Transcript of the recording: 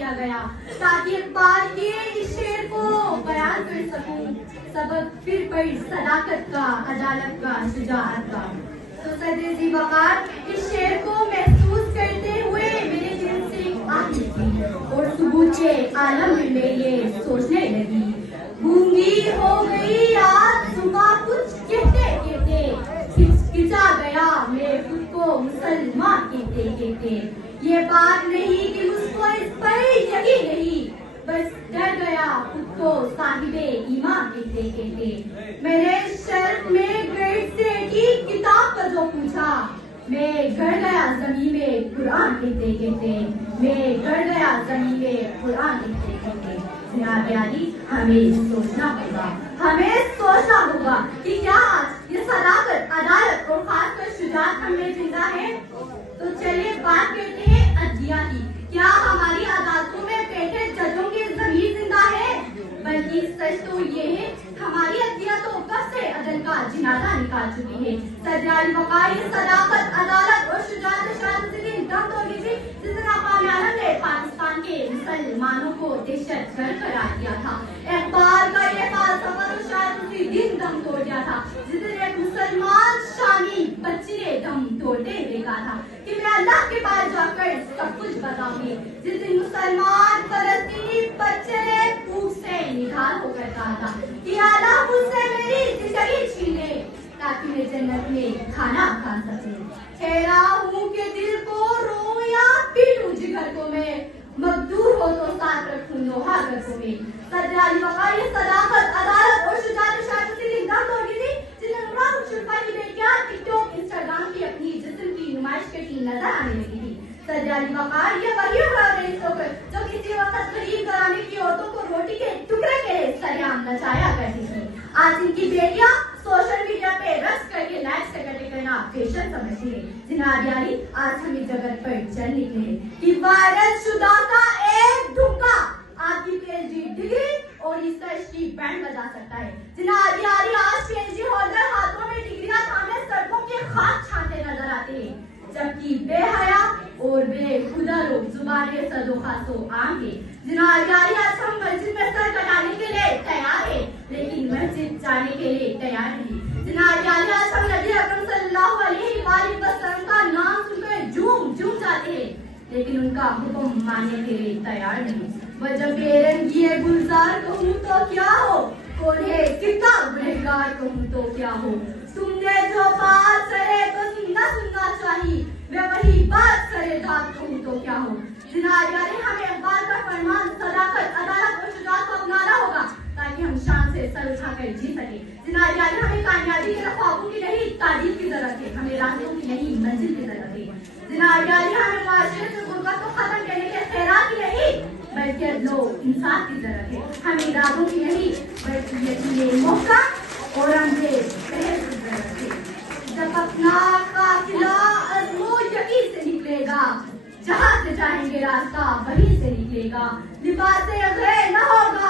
दिया गया ताकि अखबार के इस शेर को बयान कर सकूं। सबक फिर पढ़ सदाकत का, अदालत का, शुजाअत का। तो सदे वकार इस शेर को महसूस करते हुए मेरे दिल से एक आह निकली और सुबूचे आलम में ये सोचने लगी, गूंगी हो गई आज सुबह कुछ कहते कहते, खिंचा गया मैं खुद को मुसलमान कहते कहते। ये बात नहीं कि मुझको इस पर यकीन नहीं, बस डर गया खुद को साहिबे ईमान कहते कहते। मैंने शर्त में ग्रेड से की किताब का जो पूछा, मैं गड़ गया जमीन में कुरान कहते कहते, मैं गड़ गया जमीन में कुरान कहते कहते। जनाब यारी हमें सोचना होगा कि क्या आज ये सदाकत, अदालत और खासकर शुजाअत हमें जिंदा है। तो चलिए बात करते हैं अदलिया की। क्या हमारी अदालतों में बैठे जजों की ज़मीर जिंदा है? बल्कि सच तो ये है हमारी अदलिया तो कब से अदल का जिनाजा निकाल चुकी है। सदर वकार सदाकत, अदालत और शुजाअत दम तोड़ दी थी जिस तरह अक़वाम आलम ने पाकिस्तान के मुसलमानों को दहशतगर्द करार दिया था। अखबार का ये फालसफा तो शायद उसी दिन दम तोड़ दिया था जिस दिन एक मुसलमान शामी बच्ची ने दम तोड़ते हुए कहा था कि मैं अल्लाह के पास जाकर सब कुछ बताऊंगी। जिस दिन मुसलमान फलस्तीनी बच्चे ने भूख से निढाल होकर कहा था कि अल्लाह मुझसे मेरी जिंदगी छीन ले ताकि मैं जन्नत में खाना खा सकूं। ठहरा हूँ कि दिल को रो या पीटूं जिगर को मैं, मकदूर हो तो साथ रखूं लोहा गज़ों में। सदर वकार सदाकत, अदालत और शुजाअत शायद उसी दिन दम तोड़ दी थी जिसने नुरान मुशर्रफा की बेटियां टिकटॉक, इंस्टाग्राम की अपनी जिस्म की नुमाइश करती नजर आने लगी थी। सदर वकार ये वही जो किसी वक्त गरीब घराने की औरतों को रोटी के टुकड़े के सरेआम नचाया करती थी। आज इनकी बेटियां सोशल मीडिया पे रक्स करके लाइफ से करना फैशन समझती है। जनाब यारी आज हम इस जगत पर चल निकले कि वायरल शुदा का एक धुक्का आपकी पीएचडी डिग्री और रिसर्च की बैंड बजा सकता है। जनाब यारी आज पीएचडी होल्डर हाथों में डिग्रियां थामे सड़कों के खाक छानते नजर आते हैं, जबकि बेहया और बेखुदा लोग जुबाने सदोखासो आम है। जनाब यारी आज हम मस्जिद में सर कटाने के लिए तैयार है लेकिन मस्जिद जाने के लिए तैयार नहीं। जनाब यारी आज हम नबी अकरम सल्लल्लाहु अलैहि वसल्लम का नाम सुनकर झूम झूम जाते हैं लेकिन उनका हुक्म मानने के लिए तैयार नहीं। वह जब बेरंगी गुलजार कहूँ तो क्या हो, कौन है कितना गुनहगार कहूँ तो क्या हो। तुमने जो बात करे तो सुनना चाहिए, वे वही बात करे दाद कहूँ तो क्या हो। जनाब यारी हमें अखबार का फरमान, सदाकत, अदालत और शुजाअत को अपनाना होगा ताकि हम शान से सर उठाकर जी सके। जनाब यारी हमें कामयाबी के ख्वाबों की नहीं तारीफ की जरूरत है, हमें रास्तों की नहीं मंजिल की जरूरत है। जनाब यारी हमें माशरे से गुर्बत को खत्म करने के खैरात की नहीं बल्कि अदलो इंसाफ की जरूरत है। हमें इरादों की नहीं बल्कि यकीन मोहकम और अंधेर पहल की जरूरत है। जब अपना काफिला अज़्मो यकीन से निकलेगा, जहाँ से चाहेंगे रास्ता वहीं से निकलेगा। लिबासे गैर न होगा